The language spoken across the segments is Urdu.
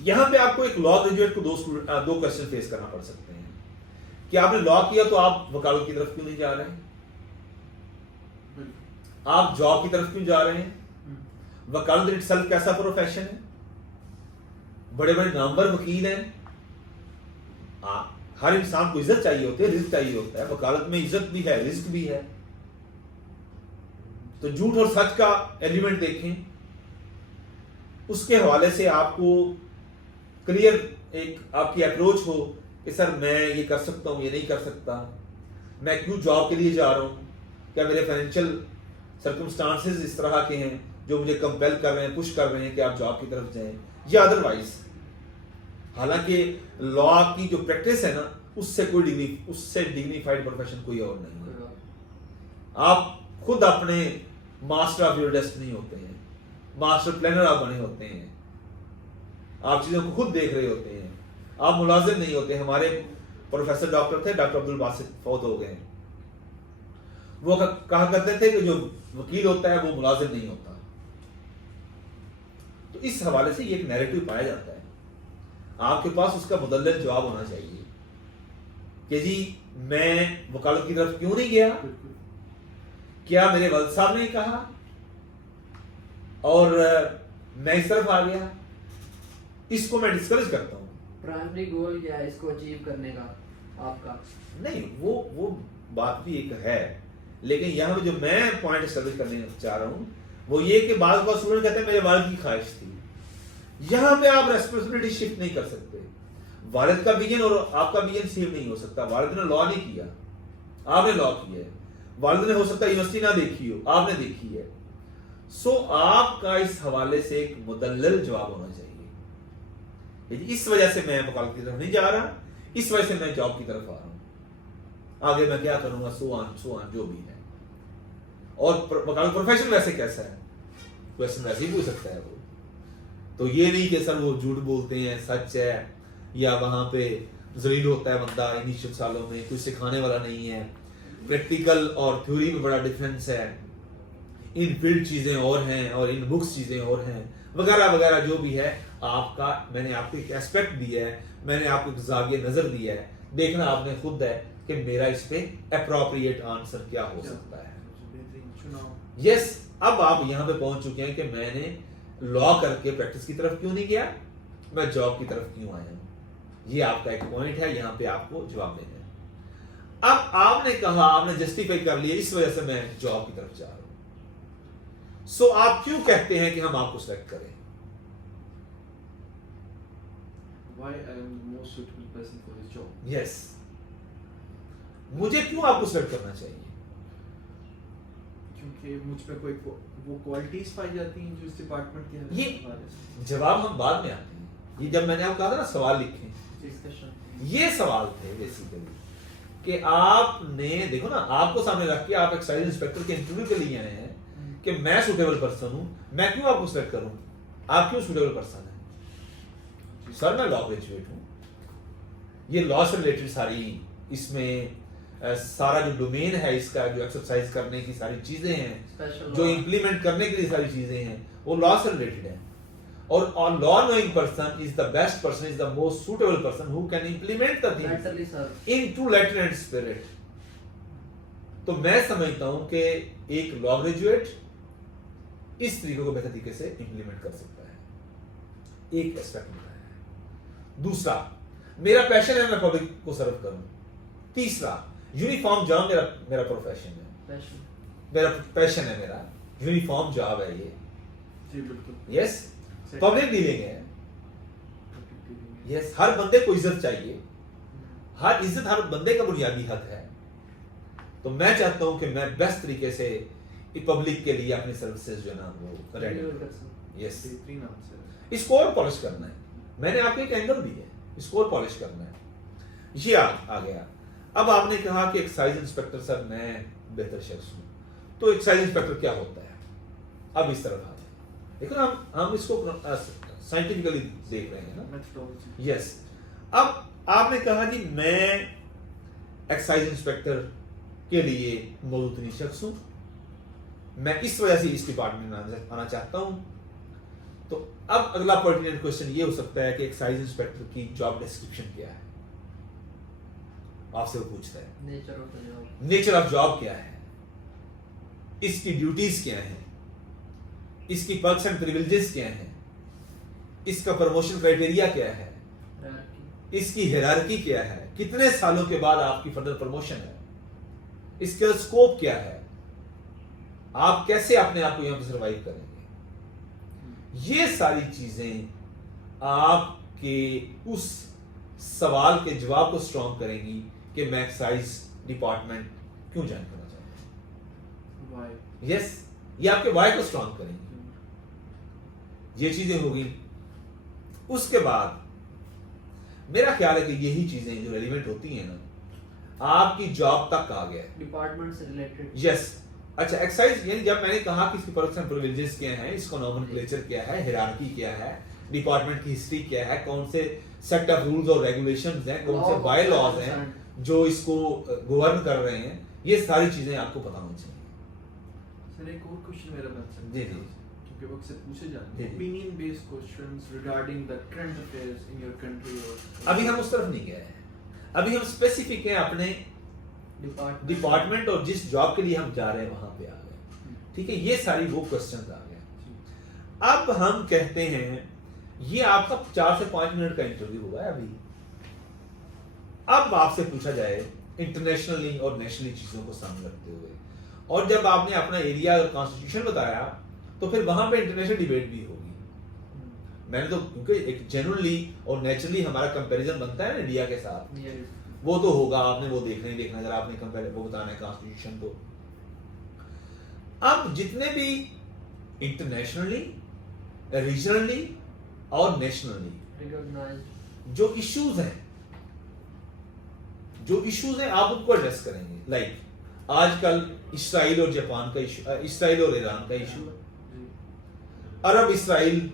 یہاں پہ آپ کو ایک لا گریجویٹ کو دو کوشچن فیس کرنا پڑ سکتے ہیں کہ آپ نے لا کیا تو آپ وکالت کی طرف کیوں نہیں جا رہے ہیں؟ آپ جاب کی طرف کیوں جا رہے ہیں؟ وکالت اٹ سیلف کیسا پروفیشن ہے؟ بڑے بڑے نامور وکیل ہیں. ہر انسان کو عزت چاہیے ہوتی ہے، رزق چاہیے ہوتا ہے. وکالت میں عزت بھی ہے، رزق بھی ہے. تو جھوٹ اور سچ کا ایلیمنٹ دیکھیں، اس کے حوالے سے آپ کو کلیئر ایک آپ کی اپروچ ہو کہ سر میں یہ کر سکتا ہوں، یہ نہیں کر سکتا، میں کیوں جاب کے لیے جا رہا ہوں، کیا میرے فائنینشیل سرکمسٹانسز اس طرح کے ہیں جو مجھے کمپیل کر رہے ہیں، پش کر رہے ہیں کہ آپ جاب کی طرف جائیں، یا ادروائز. حالانکہ لا کی جو پریکٹس ہے نا، اس سے ڈگنیفائڈ پروفیشن کوئی اور نہیں ہے. آپ خود اپنے ماسٹر آف یور ڈیسٹنی ہوتے ہیں، ماسٹر پلانر آپ بنے ہوتے ہیں، آپ چیزوں کو خود دیکھ رہے ہوتے ہیں، آپ ملازم نہیں ہوتے. ہمارے پروفیسر ڈاکٹر تھے، ڈاکٹر عبد الباسط، فوت ہو گئے. وہ کہا کرتے تھے کہ جو وکیل ہوتا ہے وہ ملازم نہیں ہوتا. تو اس حوالے سے یہ ایک نیریٹو پایا جاتا ہے. آپ کے پاس اس کا مدلل جواب ہونا چاہیے کہ جی میں وکالت کی طرف کیوں نہیں گیا، کیا میرے والد صاحب نے کہا اور میں اس طرف آ گیا. اس کو میں ڈسکریج کرتا ہوں. پرائمری گول کیا ہے اس کو اچیو کرنے کا آپ کا؟ نہیں، وہ بات بھی ایک ہے، لیکن یہاں پہ جو میں پوائنٹ اسٹیبلش کرنے چاہ رہا ہوں وہ یہ کہ بعض بار اسٹوڈنٹ کہتے ہیں میرے والد کی خواہش تھی. یہاں پہ آپ ریسپانسبلٹی شفٹ نہیں کر سکتے. والد کا ویژن اور آپ کا ویژن سیم نہیں ہو سکتا. والد نے لا نہیں کیا، آپ نے لا کیا ہے. والد نے ہو سکتا ہے یونیورسٹی نہ دیکھی ہو، آپ نے دیکھی ہے. سو آپ کا اس حوالے سے ایک مدلل جواب ہونا چاہیے. اس وجہ سے میں وکالت کی طرف نہیں جا رہا، اس وجہ سے میں جاب کی طرف آ رہا ہوں، آگے میں کیا کروں گا، سو آن جو بھی ہے. اور وکالت پروفیشن ویسے کیسا ہے، کویسچن ویسے ہی پوچھ سکتا ہے وہ. تو یہ نہیں کہ سر وہ جھوٹ بولتے ہیں، سچ ہے، یا وہاں پہ ذلیل ہوتا ہے بندہ انیشل سالوں میں، کوئی سکھانے والا نہیں ہے. پریکٹیکل اور تھیوری میں بڑا ڈفرینس ہے. ان فیلڈ چیزیں اور ہیں اور ان بکس چیزیں اور ہیں، وغیرہ وغیرہ جو بھی ہے. آپ کا میں نے آپ کو ایک ایسپیکٹ دیا ہے، میں نے آپ کو ایک زاویہ نظر دیا ہے. دیکھنا آپ نے خود ہے کہ میرا اس پہ اپروپریٹ آنسر کیا ہو سکتا ہے. یس، اب آپ یہاں پہ پہنچ چکے ہیں کہ میں نے لا کر کے پریکٹس کی طرف کیوں نہیں گیا، میں جاب کی طرف کیوں آیا ہوں. یہ آپ کا ایک پوائنٹ ہے، یہاں پہ آپ کو جواب دینا ہے. اب آپ نے کہا، آپ نے جسٹیفائی کر لیا اس وجہ سے میں جاب کی طرف جا رہا ہوں. سو آپ کیوں کہتے ہیں کہ ہم آپ کو سلیکٹ کریں؟ Why I am the most suitable person for this job. یس، مجھے کیوں آپ کو سلیکٹ کرنا چاہیے؟ کیونکہ مجھ پہ کوئی وہ کوالٹیز پائی جاتی ہیں جو اس ڈپارٹمنٹ کے ہیں. یہ جواب ہم بعد میں آتے ہیں. یہ جب میں نے آپ کو کہا تھا نا سوال لکھیں، یہ سوال تھے بیسیکلی کہ آپ نے دیکھو نا، آپ کو سامنے رکھ کے آپ ایکسائز انسپیکٹر کے انٹرویو کے لیے آئے ہیں کہ میں سوٹیبل پرسن ہوں، میں کیوں آپ کو سلیکٹ کروں، آپ کیوں سوٹیبل پرسن ہیں؟ سر میں لا گریجویٹ ہوں، یہ لا سے ریلیٹڈ ساری اس میں سارا جو ڈومین ہے اس کا، جو ایکسرسائز کرنے کی ساری چیزیں ہیں، جو امپلیمنٹ کرنے کے لیے ساری چیزیں ہیں، وہ لا سے ریلیٹڈ ہیں. اور law knowing person is the best person, is the most suitable person who can implement the things in true letter and spirit. تو میں سمجھتا ہوں کہ ایک لا گریجویٹ اس طریقے کو بہتر طریقے سے امپلیمنٹ کر سکتا ہے. ایک ایسپیکٹ ہوتا ہے. دوسرا، میرا پیشن ہے میں پبلک کو سرو کروں. تیسرا، یونیفارم جاب میرا پروفیشن ہے، میرا پیشن ہے، میرا یونیفارم جاب ہے یہ. جی بالکل. یس، پبلک ڈیلنگ ہے. یس، ہر بندے کو عزت چاہیے، ہر عزت ہر بندے کا بنیادی حق ہے. تو میں چاہتا ہوں کہ میں بیسٹ طریقے سے پبلک کے لیے اپنی سروسز جو ہے نا وہ ریڈی کروں. یس، اس کو اور پالش کرنا ہے. میں نے آپ کو ایک اینگل دی ہے، اس کو اور پالش کرنا ہے. یہ آ گیا. اب آپ نے کہا کہ ایکسائز انسپیکٹر سر میں بہتر شخص ہوں، تو ایکسائز انسپیکٹر کیا ہوتا ہے؟ اب اس طرف آتے ہیں. دیکھو نا، ہم اس کو سائنٹیفکلی دیکھ رہے ہیں نا. یس، اب آپ نے کہا کہ میں ایکسائز انسپیکٹر کے لیے موضوع ترین شخص ہوں، میں اس وجہ سے اس ڈپارٹمنٹ میں آنا چاہتا ہوں. تو اب اگلا پرٹیننٹ کوشچن یہ ہو سکتا ہے کہ ایکسائز انسپیکٹر کی جاب ڈسکرپشن کیا ہے. آپ سے وہ پوچھتا ہے nature of the job. Nature of job کیا ہے, اس کی ڈیوٹیز کیا ہیں, اس کی پرکس اینڈ پریویلیجز کیا ہیں, اس کا پروموشن کرائٹیریا کیا ہے, اس کی ہیرارکی کیا ہے, کتنے سالوں کے بعد آپ کی فردر پروموشن ہے, اس کا اسکوپ کیا ہے, آپ کیسے اپنے آپ کو یہاں پہ سروائیو کریں گے. یہ ساری چیزیں آپ کے اس سوال کے جواب کو اسٹرانگ کریں گی کہ میں ایکسائز ڈپارٹمنٹ کیوں جوائن کرنا چاہتا ہوں. یس, یہ آپ کے وائی کو اسٹرانگ کریں گی. یہ چیزیں ہوگی. اس کے بعد میرا خیال ہے کہ یہی چیزیں جو ریلیونٹ ہوتی ہیں نا آپ کی جاب تک آ گیا ڈپارٹمنٹ سے ریلیٹڈ. یس. اچھا, ایکسائز یعنی جب میں نے کہا کہ اس کی پرکس اینڈ پریویلیجز کیا ہیں, اس کا نومنکلیچر کیا ہے, ہیرارکی کیا ہے, ڈپارٹمنٹ کی ہسٹری کیا ہے, کون سے سیٹ آف رولز اور ریگولیشنز ہیں, کون سے بائی لاز ہیں جو اس کو گورن کر رہے ہیں, یہ ساری چیزیں آپ کو پتہ ہونی چاہیے. سر ایک اور کوشچن میرا بن سکتا جی ہے جی کیونکہ وقت سے پوچھے جاتے جی ہیں جی. opinion based questions regarding the current affairs in your country or ابھی ہم اس طرف نہیں گئے ہیں, ابھی ہم اسپیسیفک ہیں اپنے ڈپارٹمنٹ اور جس جاب کے لیے ہم جا رہے ہیں وہاں پہ آ گئے. ٹھیک ہے, یہ ساری وہ کوسچنز آ گئے. اب ہم کہتے ہیں یہ آپ کا 4 سے 5 منٹ کا انٹرویو ہوا ہے ابھی. اب آپ سے پوچھا جائے انٹرنیشنلی اور نیشنلی چیزوں کو سامنے رکھتے ہوئے, اور جب آپ نے اپنا ایریا اور کانسٹیٹیوشن بتایا تو پھر وہاں پہ انٹرنیشنل ڈیبیٹ بھی ہوگی. میں نے تو کیونکہ ایک جنرلی اور نیچرلی ہمارا کمپیریزن بنتا ہے نا انڈیا کے ساتھ, وہ تو ہوگا, آپ نے وہ دیکھنا ہی دیکھنا اگر آپ نے کمپیئر وہ بتانا ہے کانسٹیٹیوشن کو. اب جتنے بھی انٹرنیشنلی, ریجنلی اور نیشنلی جو ایشوز ہیں آپ ان کو ایڈریس کریں گے. لائک آج کل اسرائیل اور جاپان کا ایشو, اسرائیل اور ایران کا ایشو, عرب اسرائیل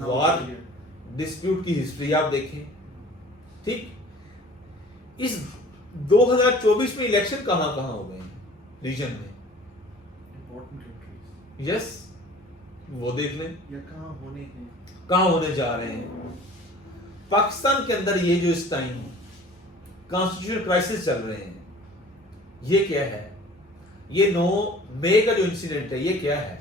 وار ڈسپیوٹ کی ہسٹری آپ دیکھیں. ٹھیک, اس 2024 میں الیکشن کہاں کہاں ہو گئے ہیں ریجن میں. یس, وہ دیکھ لیں یا کہاں ہونے ہیں, کہاں ہونے جا رہے ہیں. پاکستان کے اندر یہ جو اس ٹائم کانسٹیٹیوشن کرائسس چل رہے ہیں, یہ کیا ہے, یہ 9 مئی کا جو انسیڈنٹ ہے یہ کیا ہے,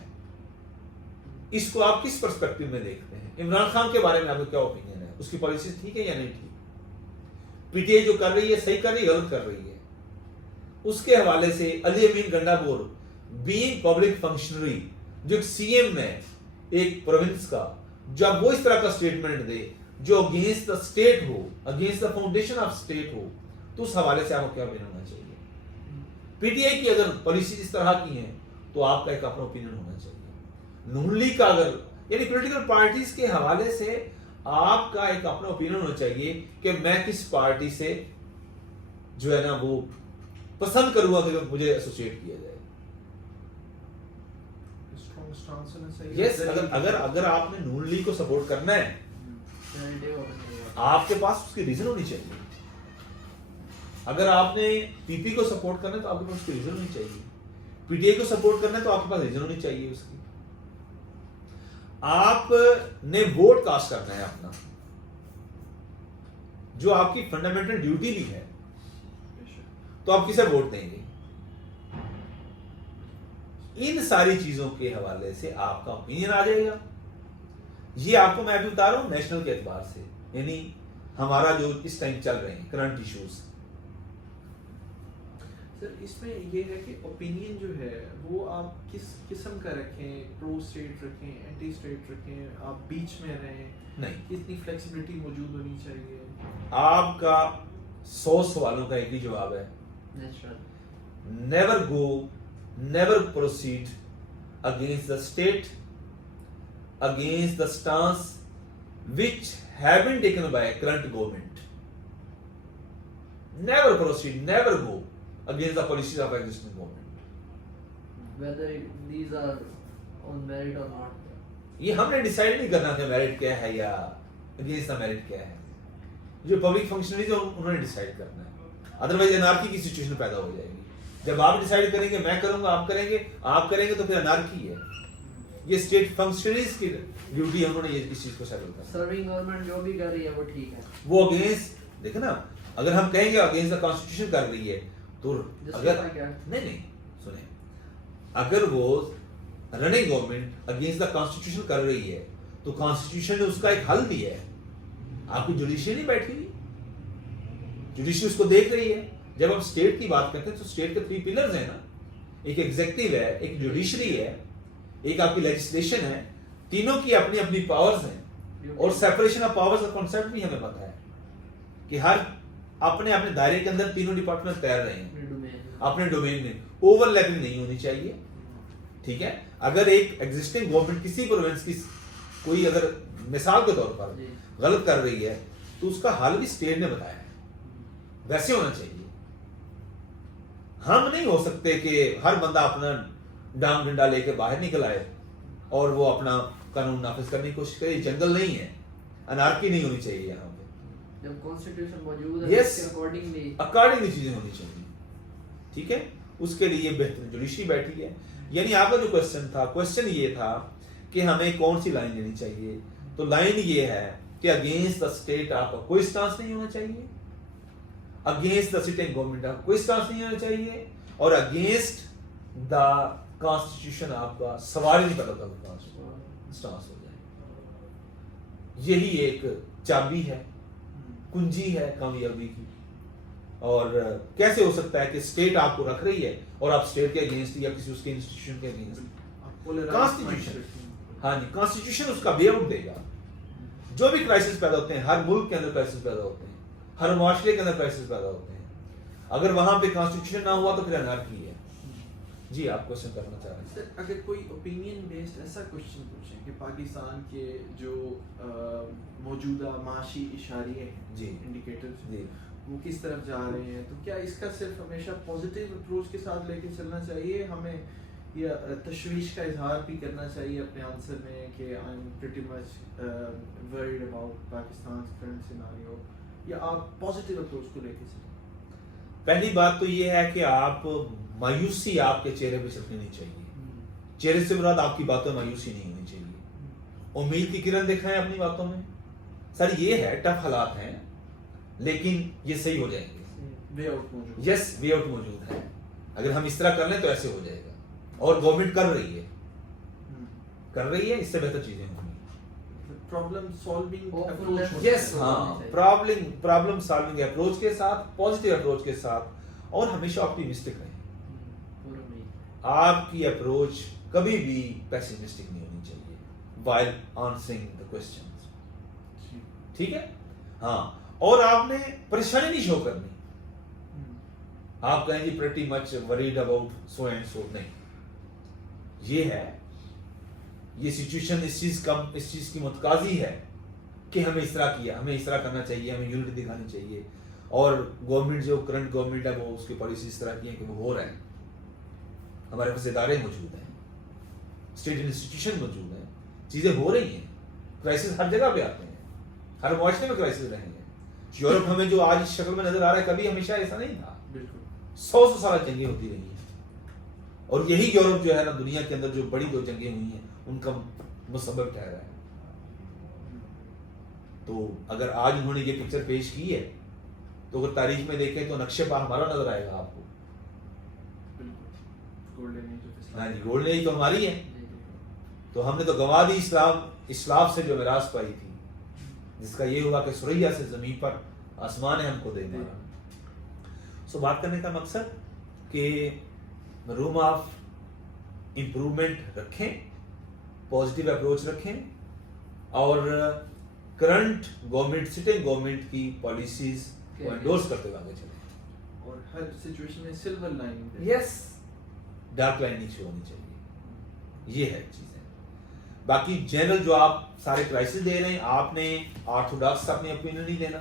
اس کو آپ کس پرسپیکٹو میں دیکھتے ہیں. عمران خان کے بارے میں آپ کا کیا اوپینین ہے, اس کی پالیسی ٹھیک ہے یا نہیں ٹھیک, پی ٹی آئی جو کر رہی ہے صحیح کر رہی ہے غلط کر رہی ہے. اس کے حوالے سے علی امین گنڈابور بینگ پبلک فنکشنری جو ایک سی ایم ہے ایک پروونس کا, جب وہ اس طرح کا سٹیٹمنٹ دے جو اگینسٹ دا اسٹیٹ ہو, against the foundation of state ہو, تو اس حوالے سے آپ کو کیا اوپینین ہونا چاہیے. پی ٹی آئی کی اگر پالیسی اس طرح کی ہیں تو آپ کا ایک اپنا اوپینین ہونا چاہیے. نون لیگ کا اگر یعنی پولیٹیکل پارٹیز کے حوالے سے آپ کا ایک اپنا اوپینین ہونا چاہیے کہ میں کس پارٹی سے جو ہے نا وہ پسند کروں گا کہ مجھے ایسوسیٹ کیا جائے. یس, اگر آپ نے نون لیگ کو سپورٹ کرنا ہے آپ کے پاس اس کی ریزن ہونی چاہیے. اگر آپ نے پی پی کو سپورٹ کرنا ہے تو آپ کے پاس اس کی ریزن ہونی چاہیے. پی ٹی آئی کو سپورٹ کرنا ہے تو آپ کے پاس ریزن ہونی چاہیے اس کی. آپ نے ووٹ کاسٹ کرنا ہے اپنا, جو آپ کی فنڈامنٹل ڈیوٹی بھی ہے, تو آپ کسے ووٹ دیں گے. ان ساری چیزوں کے حوالے سے آپ کا اوپینین آ جائے گا. یہ آپ کو میں ابھی بتا رہا ہوں نیشنل کے اعتبار سے, یعنی ہمارا جو اس ٹائم چل رہے ہیں کرنٹ ایشوز. سر اس میں یہ ہے کہ اوپینین جو ہے وہ آپ کس قسم کا رکھیں, پرو اسٹیٹ رکھیں, اینٹی اسٹیٹ رکھیں, آپ بیچ میں رہیں, نہیں, کتنی فلیکسیبلٹی موجود ہونی چاہیے. آپ کا 100 سوالوں کا ایک ہی جواب ہے, never go, never proceed against the state, against the stance which have been taken by current government. Never proceed, never go against the policies of existing government. Whether these are on merit or not. یہ ہم نے ڈیسائیڈ نہیں کرنا کہ میرٹ کیا ہے یا اگینسٹ دا میرٹ کیا ہے. جو پبلک فنکشنریز ہیں انہوں نے ڈیسائیڈ کرنا ہے, ادروائز انارکی کی سچویشن پیدا ہو جائے گی. جب آپ ڈیسائیڈ کریں گے میں کروں گا, آپ کریں گے تو پھر انارکی ہے. یہ اسٹیٹ فنکشنریز کی ڈیوٹی ہے, انہوں نے اس چیز کو سیٹل کرنا. سرونگ گورنمنٹ جو بھی کر رہی ہے وہ ٹھیک ہے. وہ اگینسٹ دیکھیں نا, اگر ہم کہیں گے اگینسٹ دا کانسٹیٹیوشن کر رہی ہے تو اگر نہیں سنیں, اگر وہ running government against the constitution کر رہی ہے تو کانسٹیٹیوشن نے اس کا ایک حل دیا ہے. آپ کی جوڈیشری نہیں بیٹھی ہوئی, جوڈیشری اس کو دیکھ رہی ہے. جب ہم اسٹیٹ کی بات کرتے ہیں تو اسٹیٹ کے 3 پلرز ہیں نا, ایک ایگزیکٹو ہے, ایک جوڈیشری ہے, ایک آپ کی لیجسلیشن ہے. تینوں کی اپنی اپنی پاورز ہیں, اور سیپریشن آف پاورز کا کانسیپٹ بھی ہمیں پتہ ہے کہ ہر اپنے اپنے دائرے کے اندر تینوں ڈپارٹمنٹ تیر رہے ہیں اپنے ڈومین میں, اوور لیپنگ نہیں ہونی چاہیے. ٹھیک ہے, اگر ایک ایگزسٹنگ گورنمنٹ کسی پروونس کی کوئی اگر مثال کے طور پر غلط کر رہی ہے تو اس کا حل بھی اسٹیٹ نے بتایا ہے, ویسے ہونا چاہیے. ہم نہیں ہو سکتے کہ ہر بندہ اپنا ڈانگ ڈنڈا لے کے باہر نکل آئے اور وہ اپنا قانون نافذ کرنے کی کوشش کرے. جنگل نہیں ہے, انارکی نہیں ہونی چاہیے یہاں پہ. جب کانسٹیٹیوشن موجود ہے اس کے اکارڈنگلی چیزیں ہونی چاہیے. ٹھیک ہے, اس کے لیے بہترین جوڈیشری بیٹھی ہے. یعنی آپ کا جو کوشچن یہ تھا کہ ہمیں کون سی لائن لینی چاہیے, تو لائن یہ ہے کہ اگینسٹ دا اسٹیٹ آپ کا کوئی سٹانس نہیں ہونا چاہیے, اگینسٹ دا سٹنگ گورنمنٹ آپ کا کوئی سٹانس نہیں ہونا چاہیے, اور اگینسٹ دا کانسٹیٹیوشن آپ کا سوال ہی نہیں پیدا کرتا سٹانس ہو جائے. یہی ایک چابی ہے, کنجی ہے کامیابی کی. اور کیسے ہو سکتا ہے کہ اسٹیٹ آپ کو رکھ رہی ہے اور آپ اسٹیٹ کے اگینسٹ یا کسی اس کے انسٹیٹیوشن کے اگینسٹ. کانسٹیٹیوشن, ہاں جی, کانسٹیٹیوشن اس کا وے آؤٹ دے گا. جو بھی کرائسس پیدا ہوتے ہیں, ہر ملک کے اندر کرائسس پیدا ہوتے ہیں, ہر معاشرے کے اندر کرائسس پیدا ہوتے ہیں. اگر وہاں پہ کانسٹیٹیوشن نہ ہوا تو پھر انارکی ہے. جی آپ کوشچن کرنا چاہ رہے ہیں. سر اگر کوئی اوپینین بیسڈ ایسا کوشچن پوچھیں کہ پاکستان کے جو موجودہ معاشی اشاریے ہیں, جی, انڈیکیٹرز, جی, وہ کس طرف جا رہے ہیں, تو کیا اس کا صرف ہمیشہ پازیٹیو اپروچ کے ساتھ لے کے چلنا چاہیے ہمیں, یا تشویش کا اظہار بھی کرنا چاہیے اپنے آنسر میں کہ I am pretty much worried about Pakistan current scenario, یا آپ پازیٹیو اپروچ کو لے کے چلیں؟ پہلی بات تو یہ ہے کہ آپ مایوسی آپ کے چہرے پہ چھپنی نہیں چاہیے. چہرے سے مراد آپ کی باتوں میں مایوسی نہیں ہونی چاہیے. امید کی کرن دکھائیں اپنی باتوں میں. سر یہ ہے ٹف حالات ہیں لیکن یہ صحیح ہو جائیں گے. وے آؤٹ موجود, یس, وے آؤٹ موجود ہے. اگر ہم اس طرح کر لیں تو ایسے ہو جائے گا, اور گورنمنٹ کر رہی ہے, اس سے بہتر چیزیں ہوں گی. پرابلم سالونگ یس, ہاں, پرابلم سالونگ اپروچ کے ساتھ, پازیٹیو اپروچ کے ساتھ, اور ہمیشہ آپٹیمسٹک رہیں. آپ کی اپروچ کبھی بھی پیسیمسٹک نہیں ہونی چاہیے while answering the questions. ٹھیک ہے, ہاں, اور آپ نے پریشانی نہیں شو کرنی. آپ کہیں گے pretty much worried about so and so, نہیں. یہ ہے, یہ سچویشن اس چیز کی متقاضی ہے کہ ہمیں اس طرح کیا, ہمیں اس طرح کرنا چاہیے, ہمیں یونٹی دکھانی چاہیے. اور گورنمنٹ جو کرنٹ گورنمنٹ ہے وہ اس کی پالیسی اس طرح کی ہے کہ وہ ہو رہے ہیں. ہمارے پاس ادارے موجود ہیں, اسٹیٹ انسٹیٹیوشن موجود ہیں, چیزیں ہو رہی ہیں. کرائسس ہر جگہ پہ آتے ہیں, ہر معاشرے میں کرائسس رہے ہیں. یورپ ہمیں جو آج اس شکل میں نظر آ رہا ہے کبھی ہمیشہ ایسا نہیں تھا. بالکل 100 سال جنگیں ہوتی رہی ہیں, اور یہی یورپ جو ہے نا دنیا کے اندر جو بڑی 2 جنگیں ہوئی ہیں ان کا مسبب ٹھہرا ہے. تو اگر آج انہوں نے یہ پکچر پیش کی ہے تو اگر تاریخ میں دیکھیں تو نقشے پہ ہمارا نظر آئے گا آپ کو. ہاں جی, گولڈن ایج تو ہماری ہے. تو ہم نے تو گنوا دی اسلاف سے جو میراث پائی تھی, جس کا یہ ہوا کہ سریا سے زمین پر آسمان ہے ہم کو دے مارا. سو بات کرنے کا مقصد کہ روم آف امپروومنٹ رکھیں, پازیٹیو اپروچ رکھیں, اور کرنٹ گورنمنٹ, سٹنگ گورنمنٹ کی پالیسیز کو انڈورس کرتے ہوئے آگے چلیں. اور ہر سچویشن میں سلور لائن, یس, ڈارک لائن نہیں شو ہونی چاہیے. یہ ہے چیزیں. باقی جنرل جو آپ سارے کرائسس دے رہے ہیں, آپ نے آرتھوڈاکس اپنی اوپینین نہیں دینا.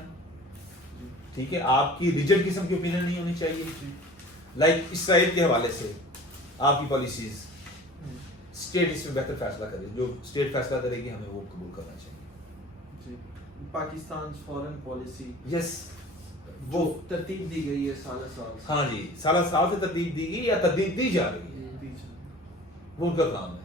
ٹھیک ہے, آپ کی ریجڈ قسم کی اوپینین نہیں ہونی چاہیے. لائک اسرائیل کے حوالے سے آپ کی پالیسیز, اسٹیٹ اس میں بہتر فیصلہ کرے, جو اسٹیٹ فیصلہ کرے گی ہمیں وہ قبول کرنا چاہیے. پاکستان فارن پالیسی, یس, وہ ترتیب دی گئی ہے سال سال. ہاں جی, سال سے ترتیب دی گئی یا ترتیب دی جا رہی ہے, وہ ان کا کام ہے.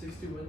61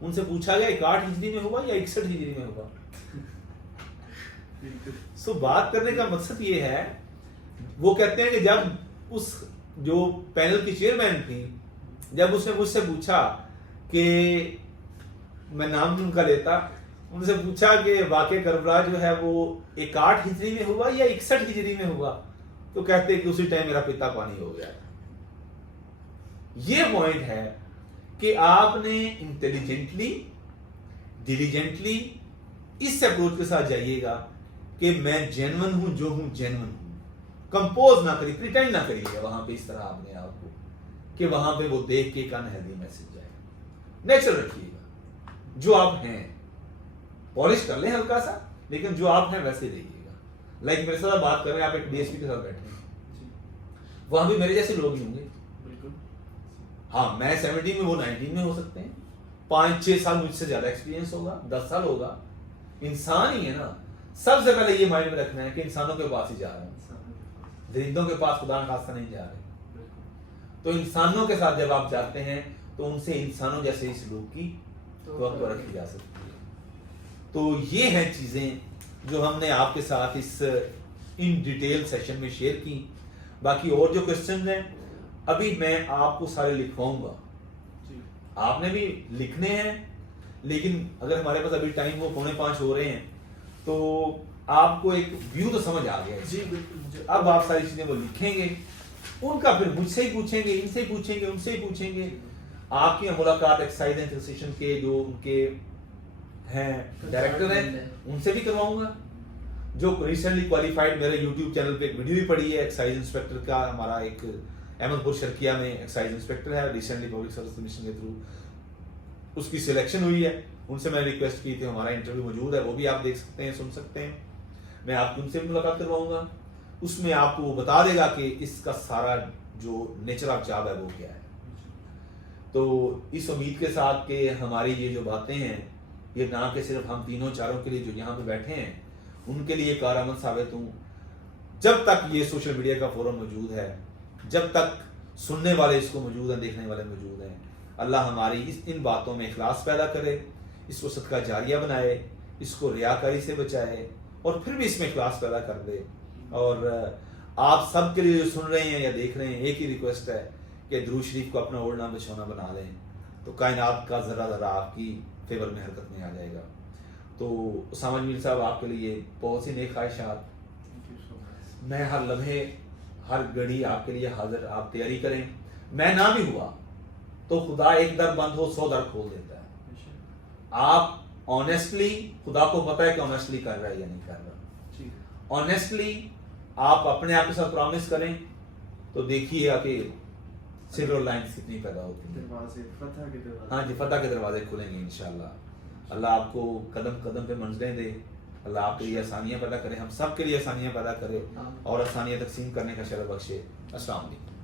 ان سے پوچھا گیا 61 ہجری میں ہوگا یا 61 ہجری میں ہوگا. سو بات کرنے کا مقصد یہ ہے, وہ کہتے ہیں کہ جب اس جو پینل کی چیئرمین تھی, جب اس نے مجھ سے پوچھا کہ میں نام ان کا لیتا, ان سے پوچھا کہ واقع کربلا جو ہے وہ 61 ہجری میں ہوا یا 61 ہجری میں ہوا, تو کہتے کہ اسی ٹائم میرا پیتا پانی ہو گیا. یہ پوائنٹ ہے کہ آپ نے انٹیلیجنٹلی ڈیلیجنٹلی اس اپروچ کے ساتھ جائیے گا کہ میں جینون ہوں, جو ہوں جینون ہوں. کمپوز نہ کریے, پریٹینڈ نہ کریے گا وہاں پہ اس طرح اپنے آپ کو کہ وہاں پہ وہ دیکھ کے ایک انہیلدی میسج جائے. نیچرل رکھیے گا جو آپ ہیں, پالش کر لیں ہلکا سا, لیکن جو آپ ہیں ویسے رہیے گا. لائک میرے ساتھ بات کر رہے ہیں, آپ ایک ڈی ایس پی کے ساتھ بیٹھے ہیں, وہاں بھی میرے جیسے لوگ ہی ہوں گے. ہاں میں 17 میں, وہ 19 میں ہو سکتے ہیں, 5-6 سال مجھ سے زیادہ ایکسپیرینس ہوگا, 10 سال ہوگا. انسان ہی ہے نا. سب سے پہلے یہ مائنڈ میں رکھنا ہے کہ انسانوں کے پاس ہی جا رہے ہیں, درندوں کے پاس خدا نخواستہ نہیں جا رہے. تو انسانوں کے ساتھ جب آپ جاتے ہیں تو ان سے انسانوں جیسے اس سلوک کی توقع رکھی جا سکتی ہے. تو یہ ہیں چیزیں جو ہم نے آپ کے ساتھ اس ان ڈیٹیل سیشن میں شیئر کی. باقی اور جو کوسچنز ہیں ابھی میں آپ کو سارے لکھواؤں گا, آپ نے بھی لکھنے ہیں, لیکن اگر ہمارے پاس ابھی ٹائم ہو 4:45 ہو رہے ہیں تو آپ کو ایک ویو تو سمجھ آ گیا ہے. جی بالکل. اب آپ ساری چیزیں وہ لکھیں گے, ان کا پھر مجھ سے ہی پوچھیں گے, ان سے ہی پوچھیں گے, ان سے ہی پوچھیں گے. آپ کی ملاقات ایکسائز اینڈ ایسوسیشن کے جو ان کے ہیں ڈائریکٹر ہیں ان سے بھی کرواؤں گا. جو ریسنٹلی کوالیفائڈ, میرے یوٹیوب چینل پہ ایک ویڈیو بھی پڑی ہے ایکسائز انسپیکٹر کا, ہمارا ایک احمد پور شرکیہ میں ایکسائز انسپیکٹر ہے, ریسنٹلی پبلک سروس کمیشن کے تھرو اس کی سلیکشن ہوئی ہے. ان سے میں نے ریکویسٹ کی تھی, ہمارا انٹرویو موجود ہے, وہ بھی آپ دیکھ سکتے ہیں, سن سکتے ہیں. میں آپ کی ان سے بھی ملاقات کرواؤں گا. اس میں آپ کو وہ بتا دے گا کہ اس کا سارا جو نیچر آف جاب ہے وہ کیا ہے. تو اس امید کے ساتھ کہ ہماری یہ جو باتیں ہیں یہ نہ کہ صرف ہم تینوں چاروں کے لیے جو یہاں پہ بیٹھے ہیں ان کے لیے کارآمد ثابت ہوں. جب تک یہ سوشل میڈیا کا فورم موجود ہے, جب تک سننے والے اس کو موجود ہیں, دیکھنے والے موجود ہیں, اللہ ہماری ان باتوں میں اخلاص پیدا کرے, اس کو صدقہ جاریہ بنائے, اس کو ریاکاری سے بچائے, اور پھر بھی اس میں اخلاص پیدا کر دے. اور آپ سب کے لیے جو سن رہے ہیں یا دیکھ رہے ہیں, ایک ہی ریکویسٹ ہے کہ درود شریف کو اپنا اوڑھنا بچھونا بنا لیں, تو کائنات کا ذرہ ذرہ آپ کی فیور میں حرکت میں آ جائے گا. تو اسامہ جمیل صاحب آپ کے لیے بہت سی نیک خواہشات. میں ہر لمحے ہر گھڑی آپ کے لیے حاضر, آپ تیاری کریں. میں نہ بھی ہوا تو خدا ایک در بند ہو 100 در کھول دیتا ہے. آپ آنیسٹلی, خدا کو پتا ہے کہ آنیسٹلی کر رہا ہے یا نہیں کر رہا, آنیسٹلی آپ اپنے آپ کے ساتھ پرامس کریں تو دیکھیے گا کہ سلور لائنز کتنی پیدا ہوتی ہیں. ہاں جی, فتح کے دروازے کھلیں گے انشاءاللہ. اللہ آپ کو قدم قدم پہ منزلیں دے, اللہ آپ کے لیے آسانیاں پیدا کرے, ہم سب کے لیے آسانیاں پیدا کرے, اور آسانیاں تقسیم کرنے کا شرف بخشے. السلام علیکم.